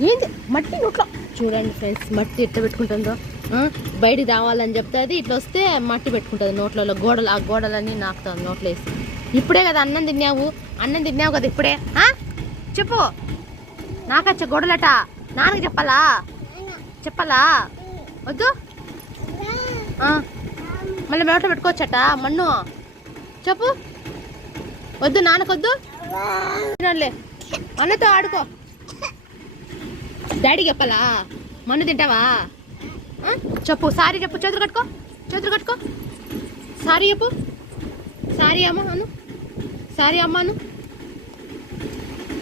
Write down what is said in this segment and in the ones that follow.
ఏంది? మట్టి నోట్లో. చూడండి ఫ్రెండ్స్ మట్టి ఎట్లా పెట్టుకుంటుందో. ఆ, బయటికి రావాలని చెప్తుంది ఇట్లా వస్తే మట్టి పెట్టుకుంటుంది నోట్లలో గోడలు ఆ గోడలన్నీ నాకుతుంది నోట్లో వేసి. ఇప్పుడే కదా అన్నం తిన్నావు? అన్నం తిన్నావు కదా ఇప్పుడే? చెప్పు. నాకచ్చ గోడలట నాన్నకి చెప్పాలా? చెప్పాలా? వద్దు. మళ్ళీ నోట్లో పెట్టుకోవచ్చట మన్ను. చెప్పు. వద్దు నాన్నకొద్దు. అన్నతో ఆడుకో. డాడీ చెప్పాలా? మన్ను తింటావా? చెప్పు సారీ చెప్పు. చేతులు కట్టుకో చేతులు కట్టుకో. సారీ చెప్పు. సారీ అమ్మ అను. సారీ అమ్మ అను.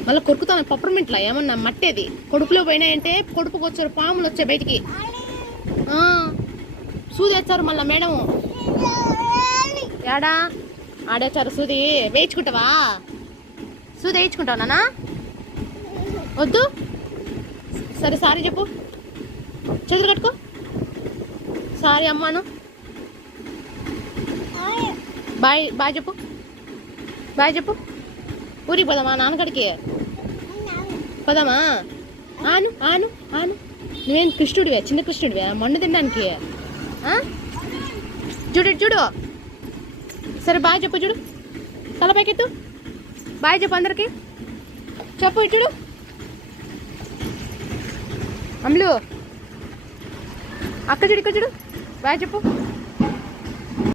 మళ్ళీ కొరుకుతాను పప్పరమింట్లా ఏమన్నా మట్టేది? కొడుకులో పోయినాయంటే కొడుపుకి వచ్చారు పాములు వచ్చాయి బయటికి. సూదేస్తారు వచ్చారు మళ్ళీ మేడం ఏడా ఆడేస్తారు సూది. వేయించుకుంటావా? సూది వేయించుకుంటావు నానా? వద్దు? సరే సారీ చెప్పు. చేతులు కట్టుకో. సారీ అమ్మాను బాయ్. బాయ్ చెప్పు. బాయ్ చెప్పు. ఊరికి పోదామా? నాన్నగడికి పోదామా? ఆను ఆను ఆను. నువ్వేం కృష్ణుడివే? చిన్న కృష్ణుడివే? మన్ను తినడానికి? చూడు చూడు. సరే బాయ్ చెప్పు చూడు. తల పైకెత్తు. బాయ్ చెప్పు అందరికి. చెప్పు చూడు. అమ్ములు అక్క చూడు ఇక్కడ చూడు. బాగా చెప్పు.